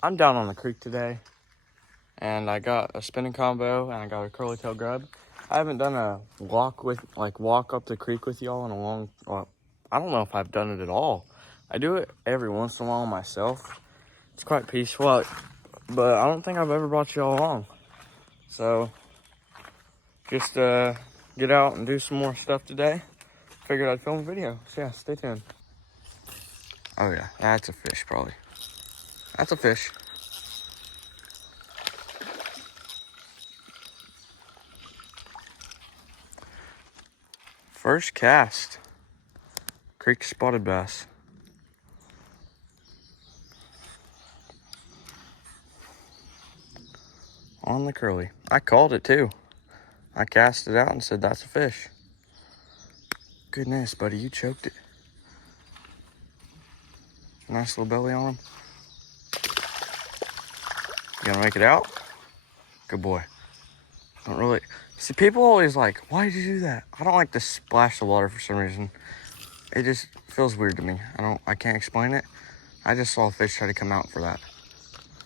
I'm down on the creek today, and I got a spinning combo, and I got a curly tail grub. I haven't done a walk up the creek with y'all in a long, well, I don't know if I've done it at all. I do it every once in a while myself. It's quite peaceful, but I don't think I've ever brought y'all along. So, just get out and do some more stuff today. Figured I'd film a video, so yeah, stay tuned. Oh yeah, that's a fish probably. That's a fish. First cast, creek spotted bass. On the curly. I called it too. I cast it out and said, that's a fish. Goodness, buddy, you choked it. Nice little belly on him. You gonna make it out? Good boy. Don't really, see, people always like, why did you do that? I don't like to splash the water for some reason. It just feels weird to me. I can't explain it. I just saw a fish try to come out for that.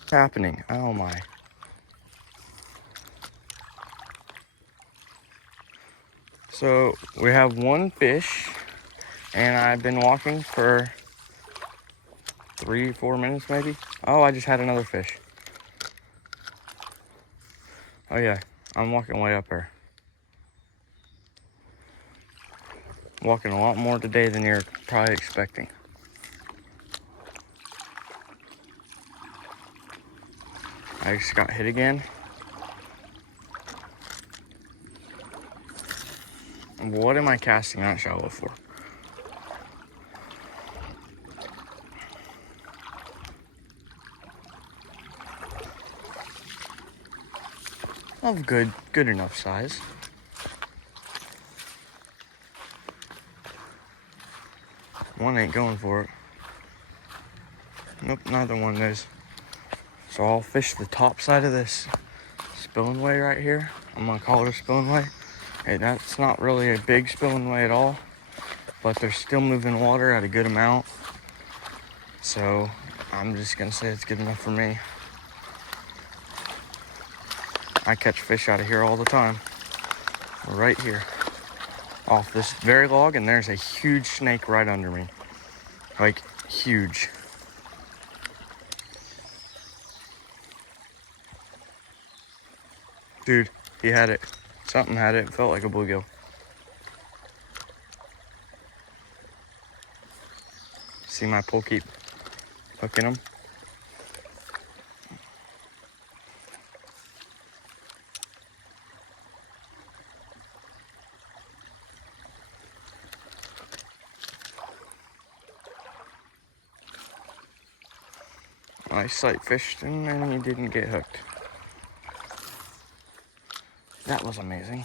What's happening? Oh my. So we have one fish, and I've been walking for 3-4 minutes maybe. Oh, I just had another fish. Oh yeah, I'm walking way up there. Walking a lot more today than you're probably expecting. I just got hit again. What am I casting that shallow for? Of good enough size. One ain't going for it. Nope, neither one is. So I'll fish the top side of this spillway right here. I'm gonna call it a spillway. Hey, that's not really a big spillway at all, but they're still moving water at a good amount. So I'm just gonna say it's good enough for me. I catch fish out of here all the time. Right here. Off this very log, and there's a huge snake right under me. Like, huge. Dude, he had it. Something had it. It felt like a bluegill. See my pole keep hooking him? I sight fished him and he didn't get hooked. That was amazing.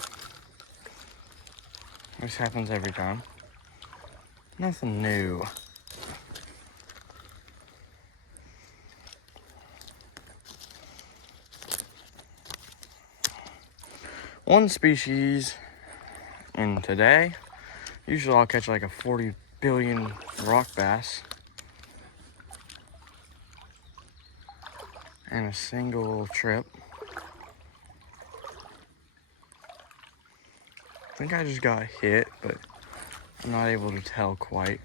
This happens every time. Nothing new. One species in today. Usually I'll catch like a 40 billion rock bass in a single trip. I think I just got hit, but I'm not able to tell quite.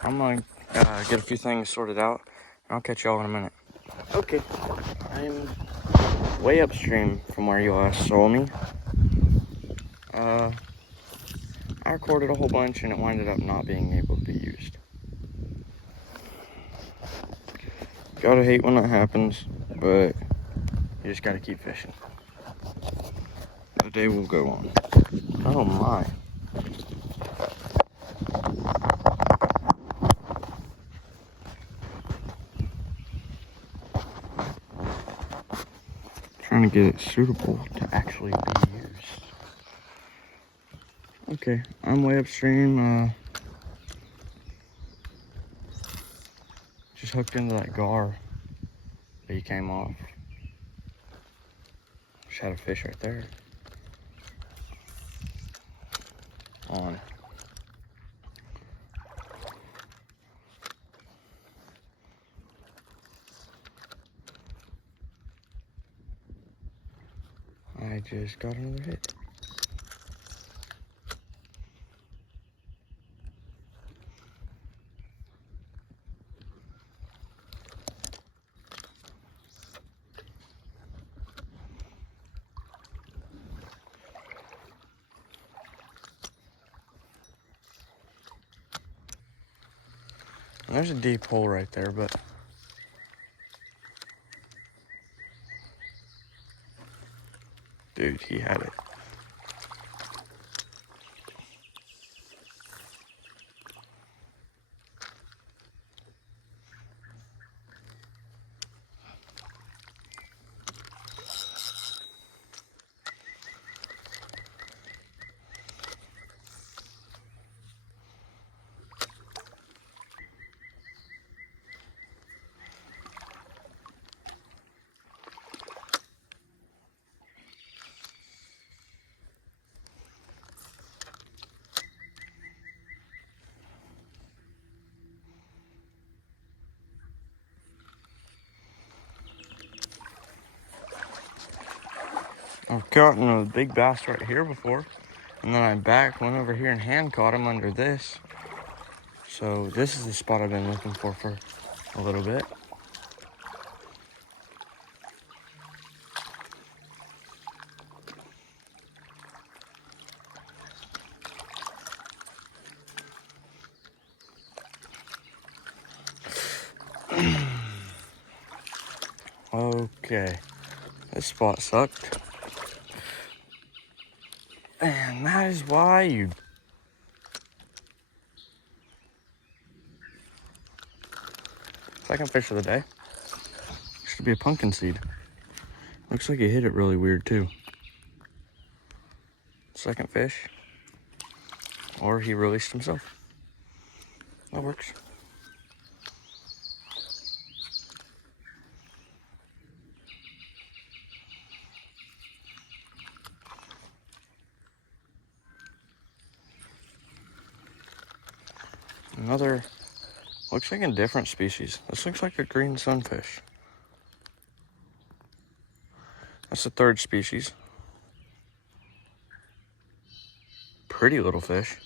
I'm gonna get a few things sorted out. I'll catch y'all in a minute. Okay, I'm way upstream from where you last saw me. I recorded a whole bunch and it winded up not being able to be used. Gotta hate when that happens, but you just gotta keep fishing. The day will go on. Oh my. Trying to get it suitable to actually be used. Okay, I'm way upstream. Just hooked into that gar that he came off. Just had a fish right there. On just got another hit. And there's a deep hole right there, but dude, he had it. I've caught a big bass right here before, and then I went over here and hand caught him under this. So this is the spot I've been looking for a little bit. Okay, this spot sucked. And that is why you... Second fish of the day. Should be a pumpkin seed. Looks like he hit it really weird too. Second fish. Or he released himself. That works. Another, looks like a different species. This looks like a green sunfish. That's the third species. Pretty little fish.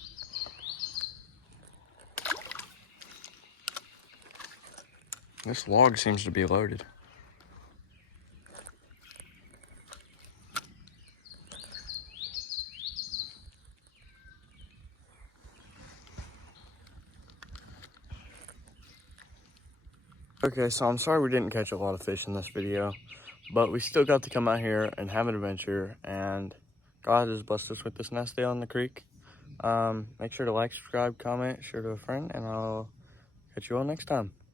This log seems to be loaded. Okay, so I'm sorry we didn't catch a lot of fish in this video, but we still got to come out here and have an adventure, and God has blessed us with this nest day on the creek. Make sure to like, subscribe, comment, share to a friend, and I'll catch you all next time.